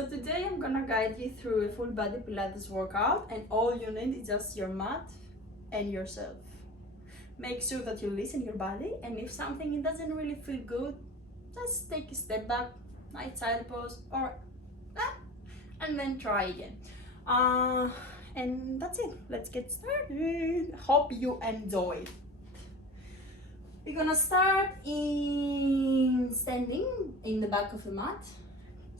So today I'm gonna guide you through a full body Pilates workout, and all you need is just your mat and yourself. Make sure that you listen to your body, and if something doesn't really feel good, just take a step back, nice side pose, or and then try again. And that's it. Let's get started. Hope you enjoy. We're gonna start in standing in the back of the mat.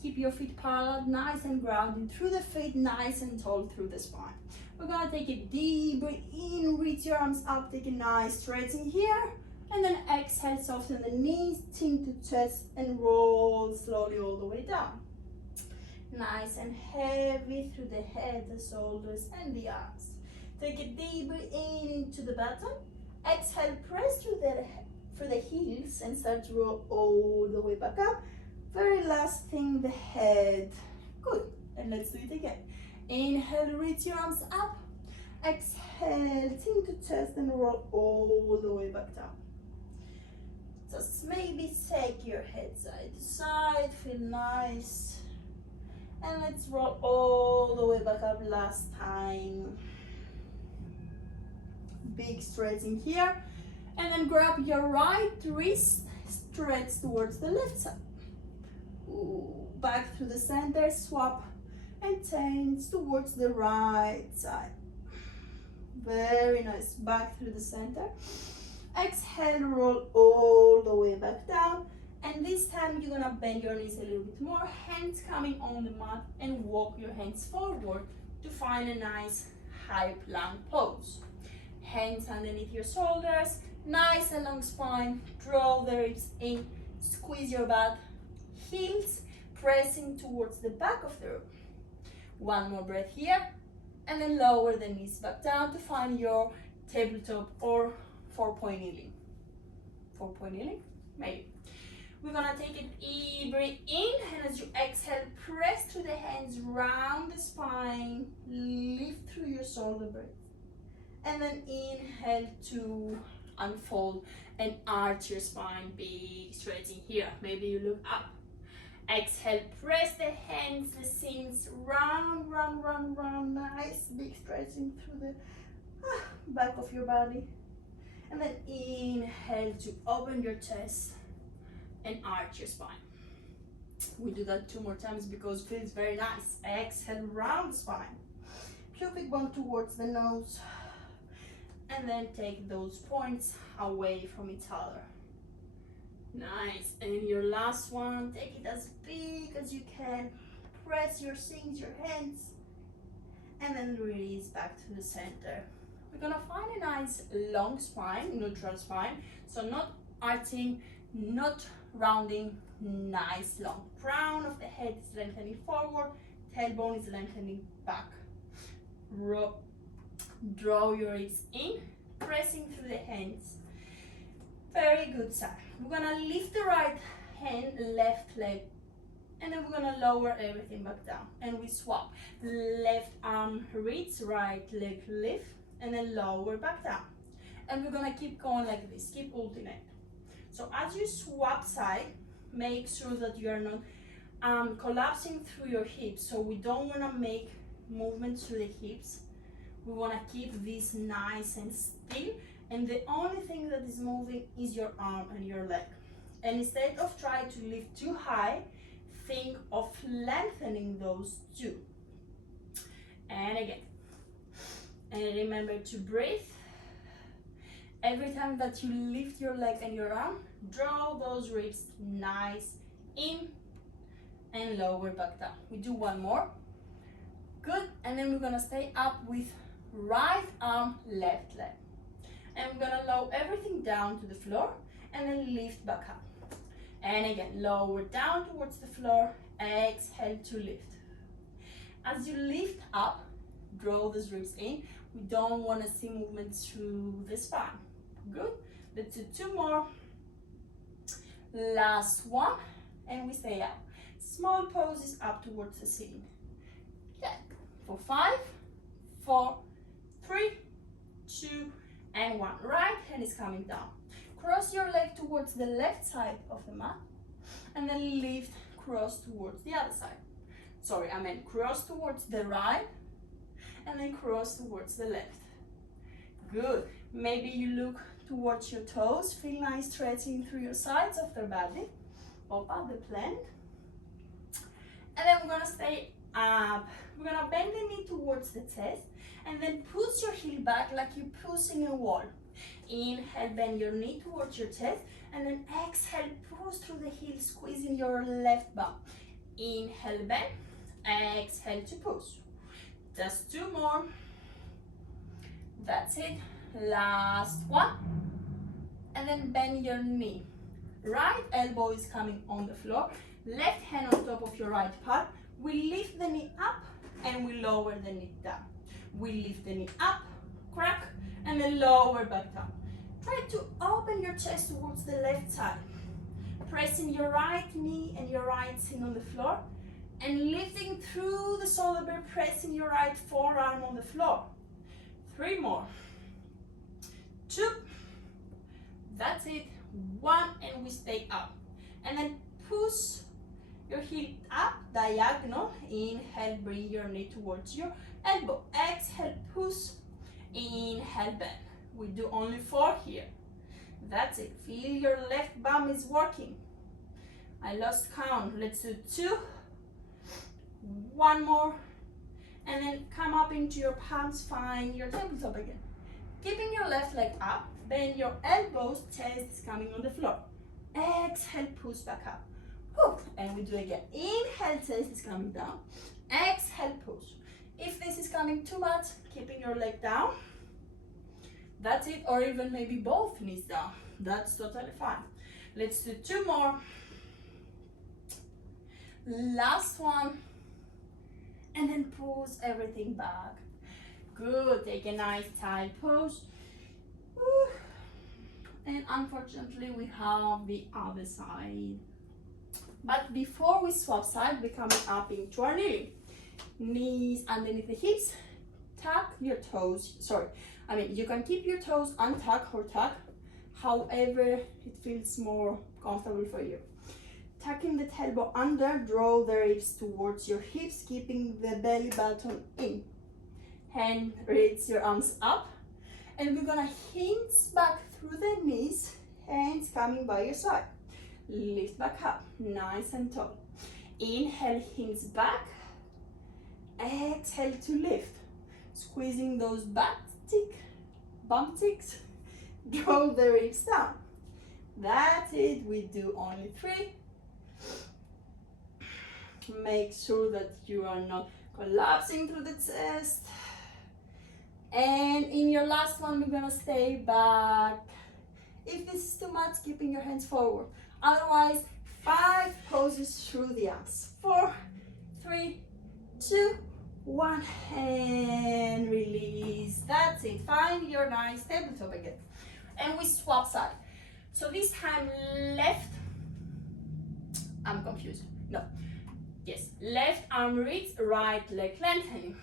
Keep your feet parallel, nice and grounded through the feet, nice and tall through the spine. We're gonna take a deep breath in, reach your arms up, take a nice stretching here, and then exhale, soften the knees, chin to chest, and roll slowly all the way down. Nice and heavy through the head, the shoulders, and the arms. Take a deep breath in into the bottom. Exhale, press through the heels and start to roll all the way back up. Very last thing, the head. Good. And let's do it again. Inhale, reach your arms up. Exhale, chin to chest and roll all the way back down. Just maybe shake your head side to side, feel nice. And let's roll all the way back up last time. Big stretching here. And then grab your right wrist, stretch towards the left side. Ooh, back through the center, swap and change towards the right side. Very nice. Back through the center. Exhale, roll all the way back down. And this time you're gonna bend your knees a little bit more, hands coming on the mat, and walk your hands forward to find a nice high plank pose. Hands underneath your shoulders, nice and long spine, draw the ribs in, squeeze your butt, heels pressing towards the back of the room. One more breath here, and then lower the knees back down to find your tabletop or 4-point kneeling. 4-point kneeling? Maybe. We're gonna take a deep breath in, and as you exhale, press through the hands, round the spine, lift through your shoulder blades. And then inhale to unfold and arch your spine, big stretching here. Maybe you look up. Exhale, press the hands, the shins, round, nice, big stretching through the back of your body. And then inhale to open your chest and arch your spine. We do that 2 more times because it feels very nice. Exhale, round the spine. Pubic bone towards the nose. And then take those points away from each other. Nice. And your last one, take it as big as you can. Press your shins, your hands, and then release back to the center. We're gonna find a nice long spine, neutral spine. So not arching, not rounding, nice long. Crown of the head is lengthening forward, tailbone is lengthening back. Draw your ribs in, pressing through the hands. Very good side. We're gonna lift the right hand, left leg, and then we're gonna lower everything back down. And we swap. Left arm reach, right leg lift, and then lower back down. And we're gonna keep going like this, keep alternate. So as you swap side, make sure that you are not collapsing through your hips. So we don't wanna make movements through the hips. We want to keep this nice and still, and the only thing that is moving is your arm and your leg. And instead of trying to lift too high, think of lengthening those two. And again. And remember to breathe. Every time that you lift your leg and your arm, draw those ribs nice in and lower back down. We do one more. Good. And then we're going to stay up with right arm, left leg. And we're gonna lower everything down to the floor and then lift back up. And again, lower down towards the floor, exhale to lift. As you lift up, draw the ribs in. We don't want to see movement through the spine. Good. Let's do 2 more. Last one, and we stay up. Small poses up towards the ceiling. Okay. For 5, 4, 3, 2, and 1. Right hand is coming down. Cross your leg towards the left side of the mat, and then lift, cross towards the other side. Sorry, I meant cross towards the right and then cross towards the left. Good. Maybe you look towards your toes. Feel nice stretching through your sides of the body. Opa, the plank. And then we're gonna stay up. We're gonna bend the knee towards the chest and then push your heel back like you're pushing a wall. Inhale, bend your knee towards your chest, and then exhale, push through the heel, squeezing your left bum. Inhale, bend, exhale to push. Just 2 more. That's it. Last one. And then bend your knee. Right elbow is coming on the floor. Left hand on top of your right palm. We lift the knee up and we lower the knee down. We lift the knee up, crack, and then lower back down. Try to open your chest towards the left side. Pressing your right knee and your right shin on the floor and lifting through the shoulder blade, pressing your right forearm on the floor. 3 more. 2. That's it. 1, and we stay up. And then push your heel up, diagonal. Inhale, bring your knee towards your elbow. Exhale, push. Inhale, bend. We do only 4 here. That's it. Feel your left bum is working. I lost count. Let's do 2. 1 more. And then come up into your palms. Find your tabletop again. Keeping your left leg up. Bend your elbows. Chest is coming on the floor. Exhale, push back up. Whew. And we do again. Inhale, chest is coming down. Exhale, push. If this is coming too much, keeping your leg down. That's it, or even maybe both knees down. That's totally fine. Let's do 2 more. Last one. And then push everything back. Good, take a nice tight pose. Woo. And unfortunately, we have the other side. But before we swap side, we're coming up into our kneeling. Knees underneath the hips. Tuck your toes, you can keep your toes untucked or tucked, however it feels more comfortable for you. Tucking the elbow under, draw the ribs towards your hips, keeping the belly button in. Hand, reach your arms up, and we're gonna hinge back through the knees, hands coming by your side. Lift back up, nice and tall. Inhale, hinge back. Exhale to lift. Squeezing those bum cheeks. Draw the ribs down. That's it. We do only 3. Make sure that you are not collapsing through the chest. And in your last one, we're gonna stay back. If this is too much, keeping your hands forward. Otherwise, 5 poses through the arms. 4, 3, 2, 1, and release. That's it. Find your nice tabletop again. And we swap side. So this time left, I'm confused. No. Yes, left arm reach, right leg lengthening.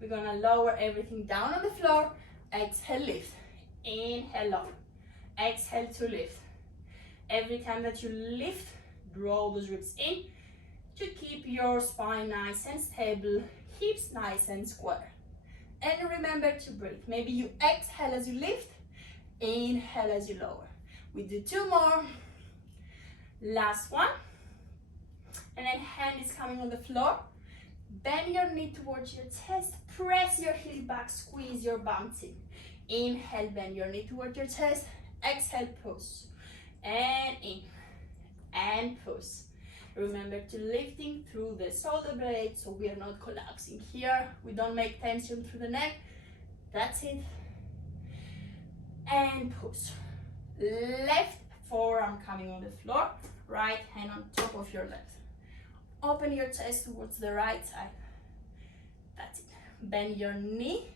We're gonna lower everything down on the floor. Exhale, lift. Inhale, lower. Exhale to lift. Every time that you lift, draw those ribs in to keep your spine nice and stable, hips nice and square. And remember to breathe. Maybe you exhale as you lift, inhale as you lower. We do 2 more. Last one. And then hand is coming on the floor. Bend your knee towards your chest. Press your heel back, squeeze your bum cheek. Inhale, bend your knee towards your chest. Exhale, push. And in. And push. Remember to lifting through the shoulder blades so we are not collapsing here. We don't make tension through the neck. That's it. And push. Left forearm coming on the floor. Right hand on top of your left. Open your chest towards the right side. That's it. Bend your knee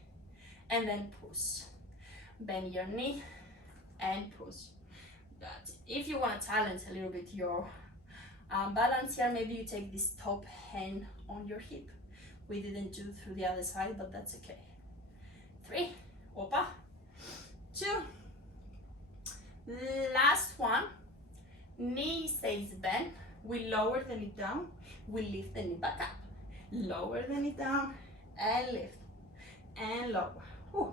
and then push. Bend your knee and push. That's it. If you want to challenge a little bit your balance here, maybe you take this top hand on your hip. We didn't do through the other side, but that's okay. 3, opa, 2, last one. Knee stays bent, We lower the knee down, we lift the knee back up. Lower the knee down and lift and lower. Whew.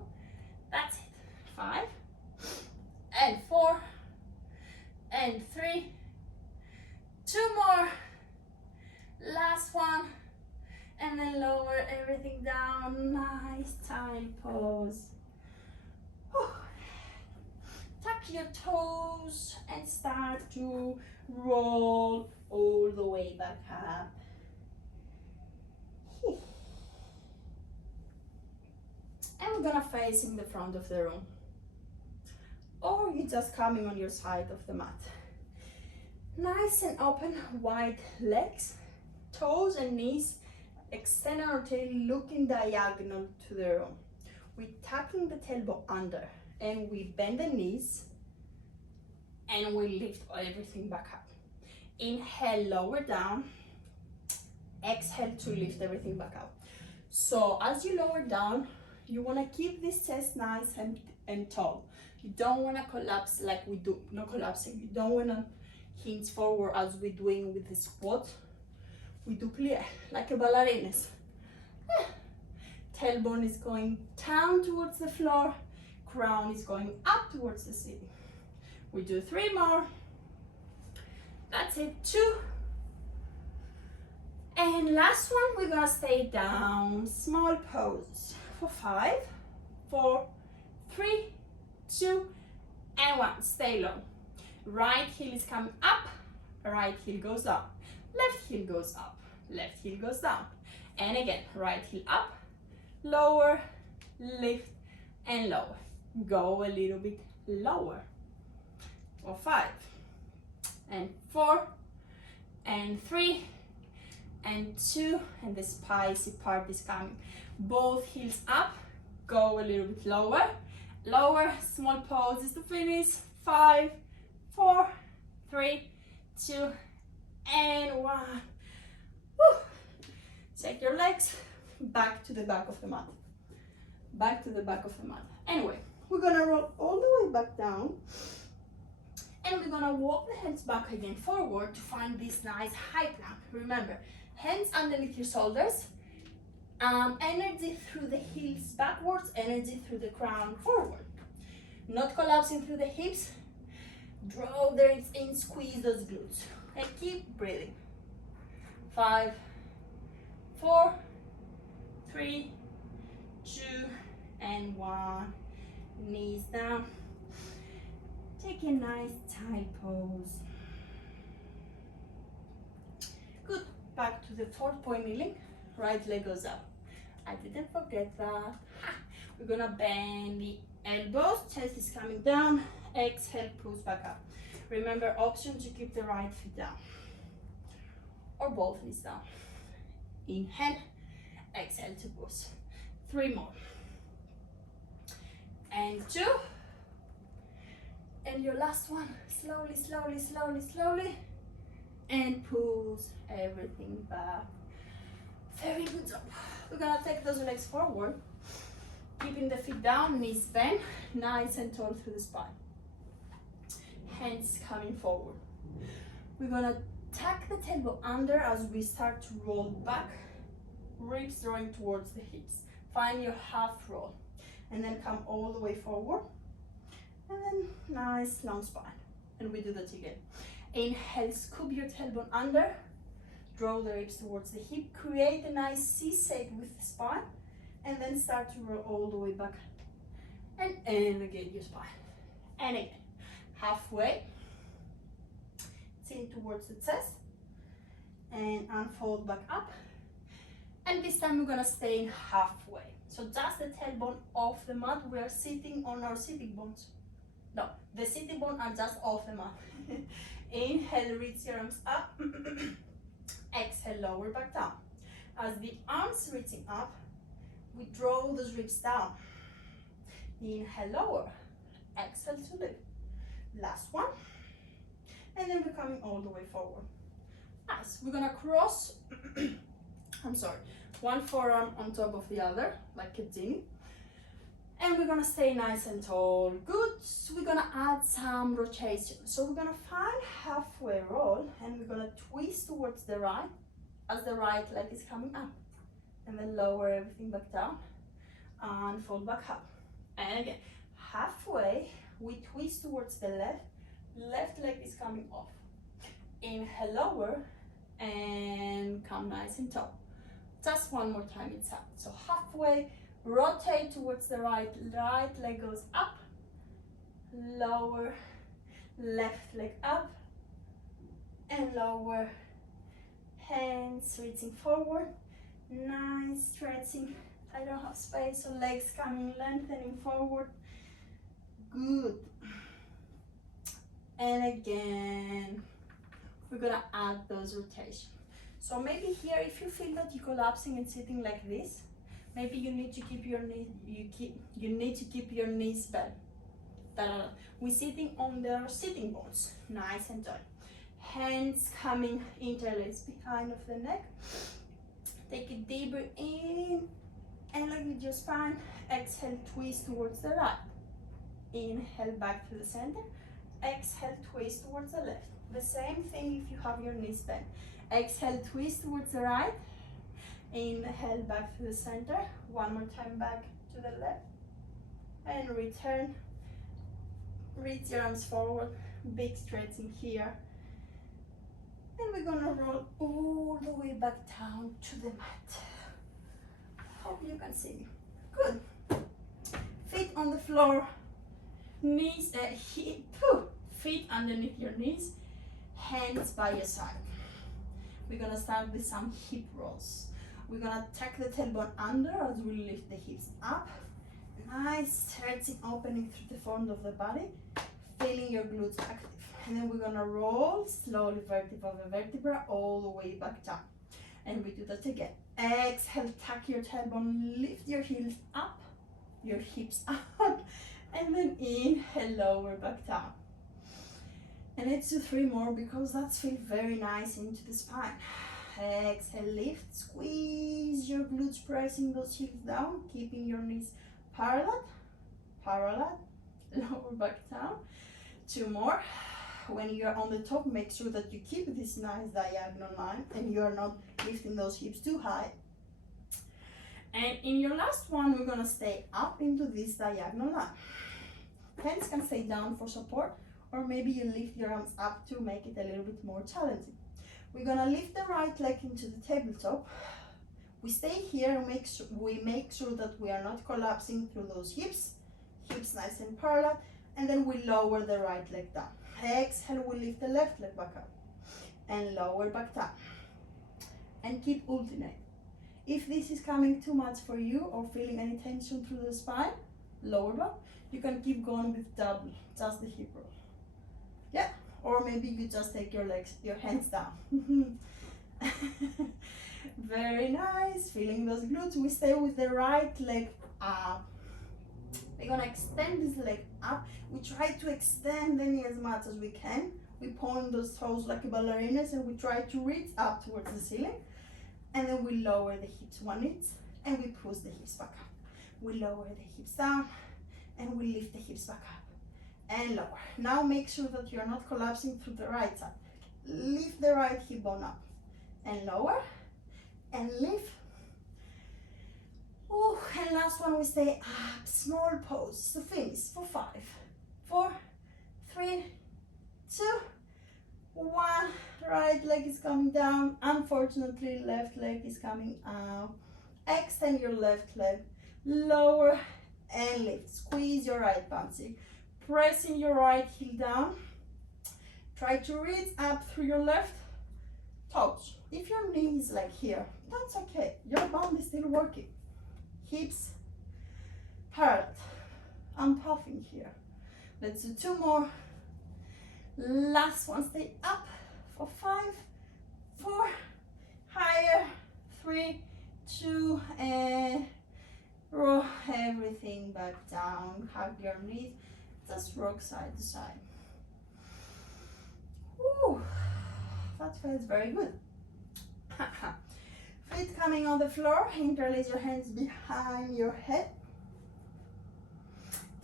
That's it. 5 and 4 and 3. 2 more. Last one. And then lower everything down. Nice time pose. Whew. Tuck your toes and start to roll all the way back up. And we're gonna face in the front of the room. Or you're just coming on your side of the mat. Nice and open, wide legs, toes and knees, extend our tail looking diagonal to the room. We're tucking the tailbone under and we bend the knees and we lift everything back up. Inhale, lower down. Exhale to lift everything back up. So as you lower down, you want to keep this chest nice and tall. You don't want to collapse like we do, not collapsing. You don't want to hinge forward as we're doing with the squat. We do plie like a ballerinas. Tailbone is going down towards the floor. Crown is going up towards the ceiling. We do 3 more. That's it, 2. And last one, we're gonna stay down, small pose for 5, 4, 3, 2, and 1. Stay low. Right heel is coming up, right heel goes up, left heel goes up, left heel goes down. And again, right heel up, lower, lift, and lower. Go a little bit lower. For 5, and 4, and 3, and 2, and the spicy part is coming. Both heels up, go a little bit lower, lower, small poses to finish. 5, 4, 3, 2, and 1. Woo. Take your legs back to the back of the mat. Back to the back of the mat. Anyway, we're gonna roll all the way back down. And we're gonna walk the hands back again forward to find this nice high plank. Remember, hands underneath your shoulders, energy through the heels backwards, energy through the crown forward. Not collapsing through the hips. Draw the ribs in, squeeze those glutes. And keep breathing. 5, 4, 3, 2, and 1. Knees down. Take a nice tight pose. Good. Back to the 4-point kneeling. Right leg goes up. I didn't forget that. We're gonna bend the elbows. Chest is coming down. Exhale, push back up. Remember, option to keep the right foot down. Or both knees down. Inhale. Exhale to push. 3 more. And 2. And your last one, slowly, slowly, slowly, slowly, and push everything back. Very good job. We're gonna take those legs forward, keeping the feet down, knees bent, nice and tall through the spine. Hands coming forward. We're gonna tuck the tailbone under as we start to roll back, ribs drawing towards the hips. Find your half roll, and then come all the way forward. And then nice long spine. And we do that again. Inhale, scoop your tailbone under. Draw the ribs towards the hip. Create a nice C shape with the spine. And then start to roll all the way back. And elongate your spine. And again. Halfway. Chin towards the chest. And unfold back up. And this time we're going to stay in halfway. So just the tailbone off the mat. We are sitting on our sitting bones. No, the sitting bones are just off the mat. Inhale, reach your arms up. Exhale, lower back down. As the arms reaching up, we draw those ribs down. Inhale, lower. Exhale to lift. Last one. And then we're coming all the way forward. Nice. We're gonna cross, one forearm on top of the other, like a ding. And we're gonna stay nice and tall. Good. So we're gonna add some rotation. So we're gonna find halfway roll and we're gonna twist towards the right as the right leg is coming up. And then lower everything back down and fold back up. And again, halfway, we twist towards the left. Left leg is coming off. Inhale, lower, and come nice and tall. Just one more time inside. So halfway, rotate towards the right. Right leg goes up. Lower, left leg up, and lower. Hands reaching forward. Nice stretching. I don't have space, so legs coming, lengthening forward. Good. And again, we're gonna add those rotations. So maybe here, if you feel that you're collapsing and sitting like this, maybe you need to keep your knee. You need to keep your knees bent. We're sitting on the sitting bones, nice and tall. Hands coming interlace behind of the neck. Take a deep breath in, and like with your spine, exhale, twist towards the right. Inhale back to the center. Exhale, twist towards the left. The same thing if you have your knees bent. Exhale, twist towards the right. Inhale back to the center. One more time back to the left. And return. Reach your arms forward. Big stretching here. And we're gonna roll all the way back down to the mat. Hope you can see me. Good. Feet on the floor. Knees, feet underneath your knees. Hands by your side. We're gonna start with some hip rolls. We're gonna tuck the tailbone under as we lift the hips up. Nice stretching, opening through the front of the body. Feeling your glutes active. And then we're gonna roll slowly vertebra over vertebra all the way back down. And we do that again. Exhale, tuck your tailbone, lift your heels up, your hips up, and then inhale, lower back down. And let's do 3 more because that feels very nice into the spine. Exhale, lift, squeeze your glutes, pressing those heels down, keeping your knees parallel, lower back down. 2 more. When you're on the top, make sure that you keep this nice diagonal line and you're not lifting those hips too high. And in your last one, we're gonna stay up into this diagonal line. Hands can stay down for support, or maybe you lift your arms up to make it a little bit more challenging. We're gonna lift the right leg into the tabletop. We stay here and we make sure that we are not collapsing through those hips. Hips nice and parallel, and then we lower the right leg down. Exhale, we lift the left leg back up and lower back down. And keep alternate. If this is coming too much for you or feeling any tension through the spine, lower back, you can keep going with double, just the hip roll. Yeah, or maybe you just take your hands down. Very nice, feeling those glutes. We stay with the right leg up. We're gonna extend this leg up. We try to extend the knee as much as we can. We point those toes like ballerinas and we try to reach up towards the ceiling. And then we lower the hips 1 inch and we push the hips back up. We lower the hips down and we lift the hips back up and lower. Now make sure that you're not collapsing through the right side. Lift the right hip bone up and lower and lift. Ooh, and last one, we stay up, small pose to finish for 5, 4, 3, 2, 1. Right leg is coming down. Unfortunately, left leg is coming out. Extend your left leg, lower and lift. Squeeze your right bumsy. Pressing your right heel down. Try to reach up through your left toes. If your knee is like here, that's okay. Your bum is still working. Hips parallel. I'm puffing here. Let's do 2 more. Last one, stay up for 5, 4, higher, 3, 2, and roll everything back down. Hug your knees, just rock side to side. Woo, that feels very good. Feet coming on the floor, interlace your hands behind your head.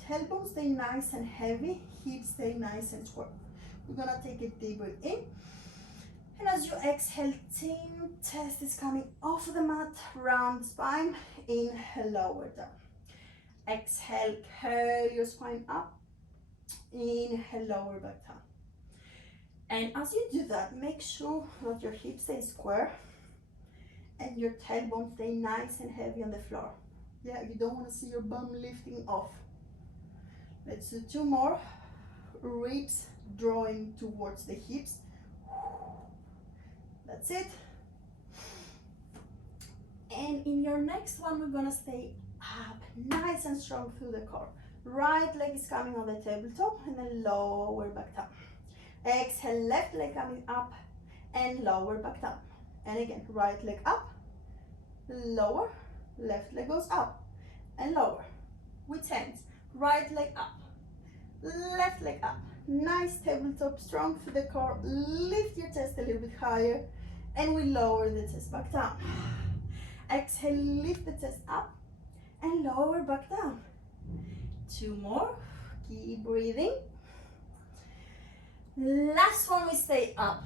tailbone stay nice and heavy, hips stay nice and square. We're gonna take a deep breath in. And as you exhale, chest is coming off the mat, round the spine, inhale, lower down. Exhale, curl your spine up, inhale, lower back down. And as you do that, make sure that your hips stay square and your tailbone stay nice and heavy on the floor. Yeah, you don't want to see your bum lifting off. Let's do 2 more. Ribs drawing towards the hips. That's it. And in your next one, we're gonna stay up nice and strong through the core. Right leg is coming on the tabletop and then lower back down. Exhale, left leg coming up and lower back down. And again, right leg up, lower, left leg goes up and lower. With hands, right leg up, left leg up. Nice tabletop, strong through the core. Lift your chest a little bit higher and we lower the chest back down. Exhale, lift the chest up and lower back down. 2 more, keep breathing. Last one, we stay up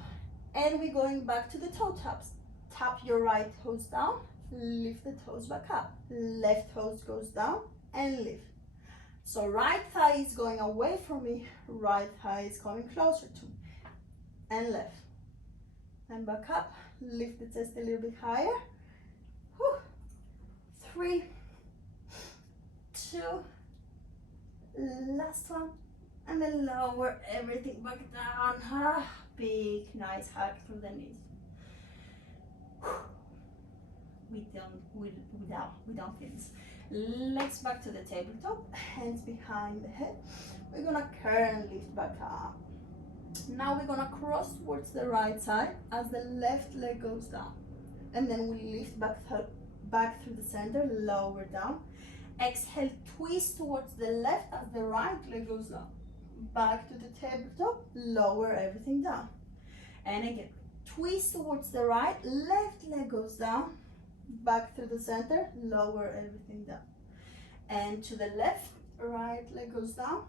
and we're going back to the toe taps. Tap your right toes down, lift the toes back up. Left toes goes down and lift. So right thigh is going away from me, right thigh is coming closer to me. And left. And back up, lift the chest a little bit higher. 3, 2, last one. And then lower everything back down. Big, nice hug through the knees. Without fins. Legs back to the tabletop, hands behind the head. We're gonna curl and lift back up. Now we're gonna cross towards the right side as the left leg goes down. And then we lift back through the center, lower down. Exhale, twist towards the left as the right leg goes down. Back to the tabletop, lower everything down. And again, twist towards the right, left leg goes down. Back through the center, lower everything down. And to the left, right leg goes down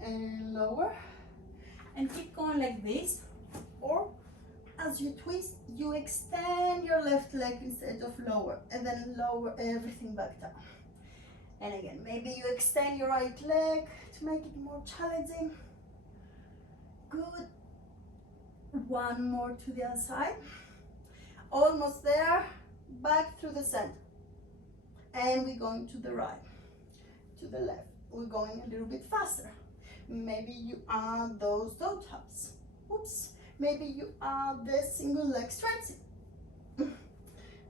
and lower. And keep going like this. Or as you twist, you extend your left leg instead of lower, and then lower everything back down. And again, maybe you extend your right leg to make it more challenging. Good. 1 more to the other side. Almost there. Back through the center. And we're going to the right, to the left. We're going a little bit faster. Maybe you add those toe taps. Oops. Maybe you add the single leg stretching.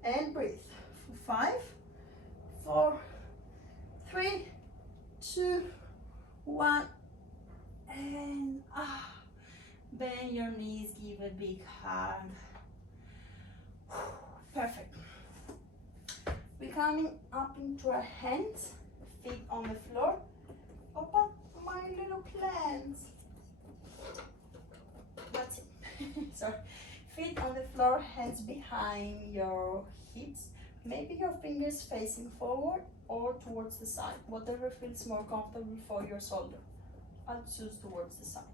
And breathe. 5, 4, 3, 2, 1. And bend your knees, give a big hug. Perfect. We're coming up into our hands, feet on the floor. Open my little plants. That's it. Sorry. Feet on the floor, hands behind your hips. Maybe your fingers facing forward or towards the side. Whatever feels more comfortable for your shoulder. I'll choose towards the side.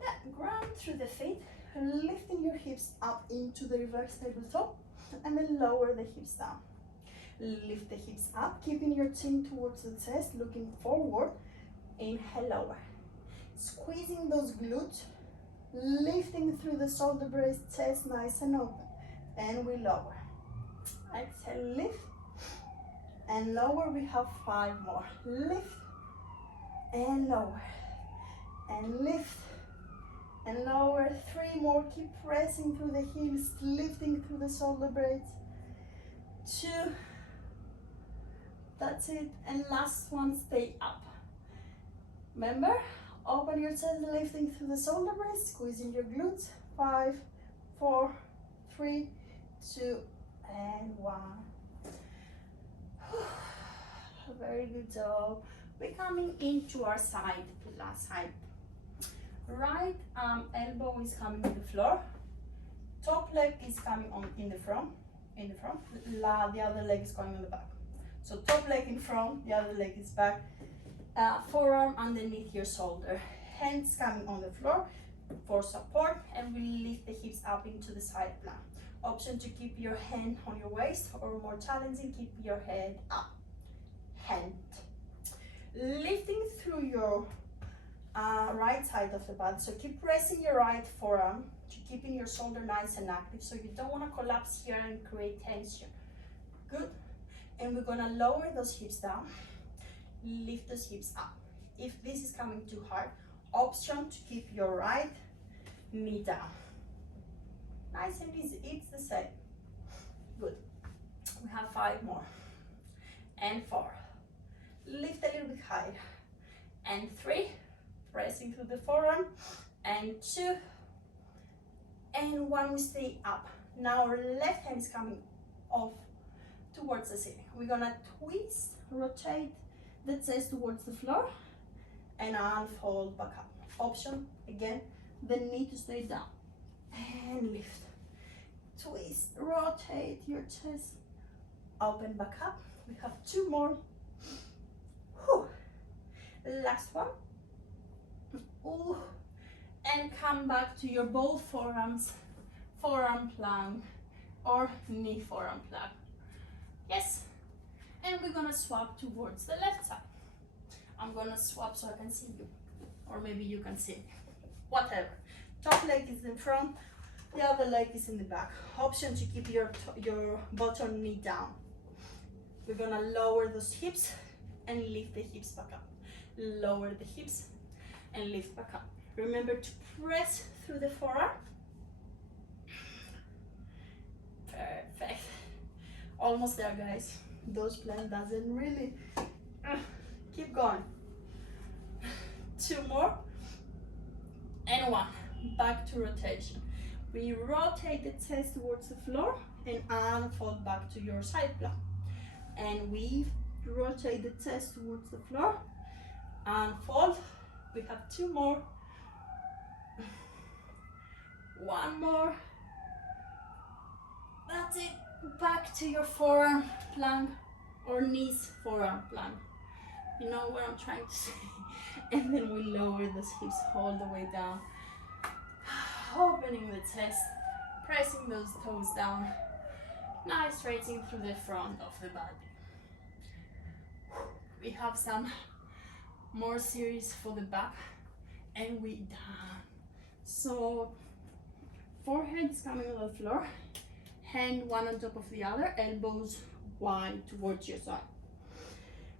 Yeah, ground through the feet, lifting your hips up into the reverse tabletop. And then lower the hips down. Lift the hips up, keeping your chin towards the chest, looking forward. Inhale, lower. Squeezing those glutes, lifting through the shoulder blades, chest nice and open. And we lower. Exhale, lift. And lower, we have 5 more. Lift. And lower. And lift. And lower, 3 more. Keep pressing through the heels, lifting through the shoulder blades. 2. That's it. And last one, stay up. Remember, open your chest, lifting through the shoulder blades, squeezing your glutes. 5, 4, 3, 2, and 1. Very good job. We're coming into our side, last side. Right elbow is coming to the floor. Top leg is coming on in the front. The other leg is going on the back. So top leg in front, the other leg is back. forearm underneath your shoulder, hands coming on the floor for support, and we lift the hips up into the side plank. Option to keep your hand on your waist, or more challenging, keep your head up. Hand. Lifting through your right side of the body. So keep pressing your right forearm to keeping your shoulder nice and active. So you don't want to collapse here and create tension. Good. And we're gonna lower those hips down. Lift those hips up. If this is coming too hard, option to keep your right knee down. Nice and easy, it's the same. Good. We have 5 more. And 4. Lift a little bit higher. And 3. Pressing through the forearm. And 2. And 1, we stay up. Now our left hand is coming off towards the ceiling. We're gonna twist, rotate the chest towards the floor, and unfold back up. Option, again, the knee to stay down. And lift. Twist, rotate your chest, open back up. We have 2 more. Whew. Last one. Ooh. And come back to your both forearms, forearm plank, or knee forearm plank. Yes. And we're gonna swap towards the left side. I'm gonna swap so I can see you, or maybe you can see me. Whatever. Top leg is in front, the other leg is in the back. Option to keep your bottom knee down. We're gonna lower those hips and lift the hips back up. Lower the hips and lift back up. Remember to press through the forearm. Perfect. Almost there, guys. Those plank doesn't really. Keep going. 2 more. And 1. Back to rotation. We rotate the chest towards the floor and unfold back to your side plank. And we rotate the chest towards the floor, unfold. We have 2 more. 1 more. That's it. Back to your forearm plank or knees forearm plank. You know what I'm trying to say? And then we lower those hips all the way down. Opening the chest, pressing those toes down. Nice stretching through the front of the body. We have some more series for the back, and we done. So forehead is coming on the floor, hand one on top of the other, elbows wide towards your side.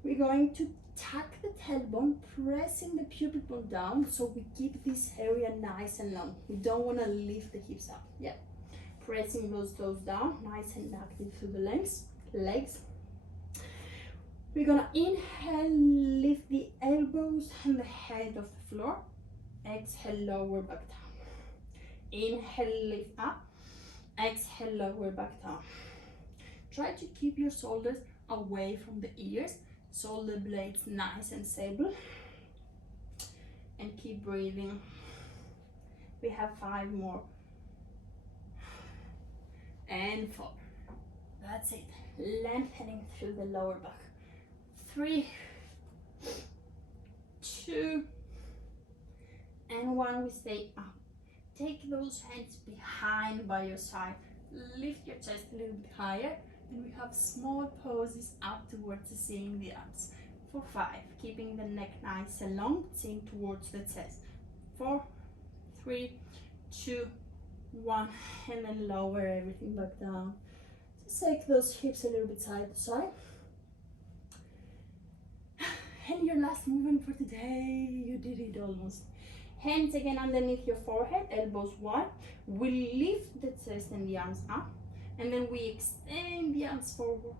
We're going to tuck the tailbone, pressing the pubic bone down, so we keep this area nice and long. We don't want to lift the hips up. Yeah, pressing those toes down, nice and active through the legs. We're gonna inhale, lift the elbows and the head off the floor. Exhale, lower back down. Inhale, lift up. Exhale, lower back down. Try to keep your shoulders away from the ears, shoulder blades nice and stable. And keep breathing. We have 5 more. And 4. That's it. Lengthening through the lower back. 3, 2, and 1. We stay up. Take those hands behind by your side. Lift your chest a little bit higher, and we have small poses up towards the ceiling, the arms. For 5, keeping the neck nice and long, chin towards the chest. 4, 3, 2, 1, and then lower everything back down. Just take those hips a little bit side to side. And your last movement for today, you did it almost. Hands again underneath your forehead, elbows wide. We lift the chest and the arms up, and then we extend the arms forward,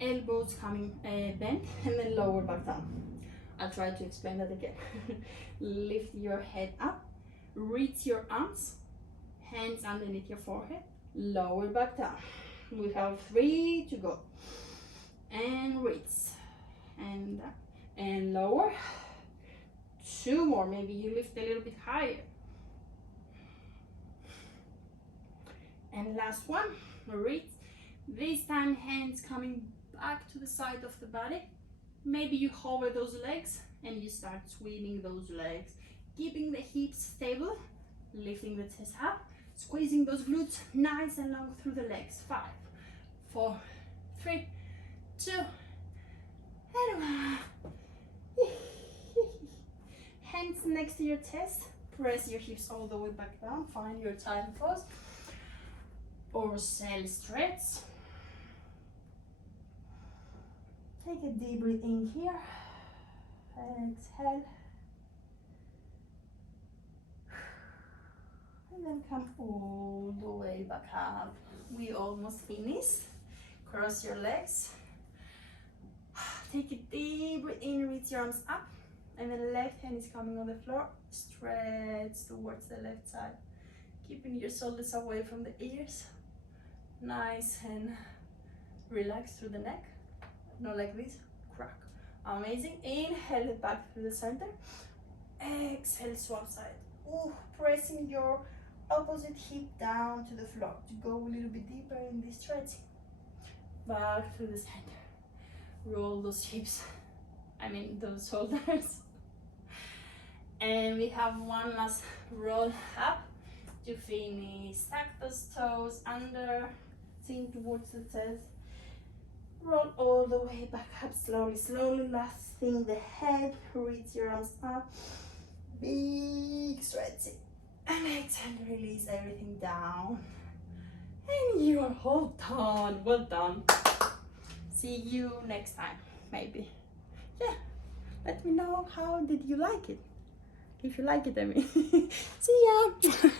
elbows coming bent, and then lower back down. I'll try to explain that again. Lift your head up, reach your arms, hands underneath your forehead, lower back down. We have 3 to go. And reach, and lower. 2 more, maybe you lift a little bit higher. And last one, reach. This time hands coming back to the side of the body. Maybe you hover those legs and you start swimming those legs, keeping the hips stable, lifting the chest up, squeezing those glutes nice and long through the legs. 5, 4, 3, 2, and 1. Hands next to your chest, press your hips all the way back down, find your time pose or cell stretch. Take a deep breath in here, and exhale, and then come all the way back up. We almost finished. Cross your legs, take a deep breath in, reach your arms up, and then left hand is coming on the floor, stretch towards the left side, keeping your shoulders away from the ears, nice and relaxed through the neck, not like this, crack. Amazing. Inhale it back through the center, exhale, swap side. Ooh, pressing your opposite hip down to the floor to go a little bit deeper in this stretching. Back through the center, roll those hips, those shoulders. And we have one last roll up to finish. Stack those toes under, chin towards the chest. Roll all the way back up slowly, slowly. Last thing, the head, reach your arms up. Big stretching. And exhale, release everything down. And you are all done. Well done. See you next time, maybe. Yeah, let me know how did you like it. If you like it, I mean. See ya.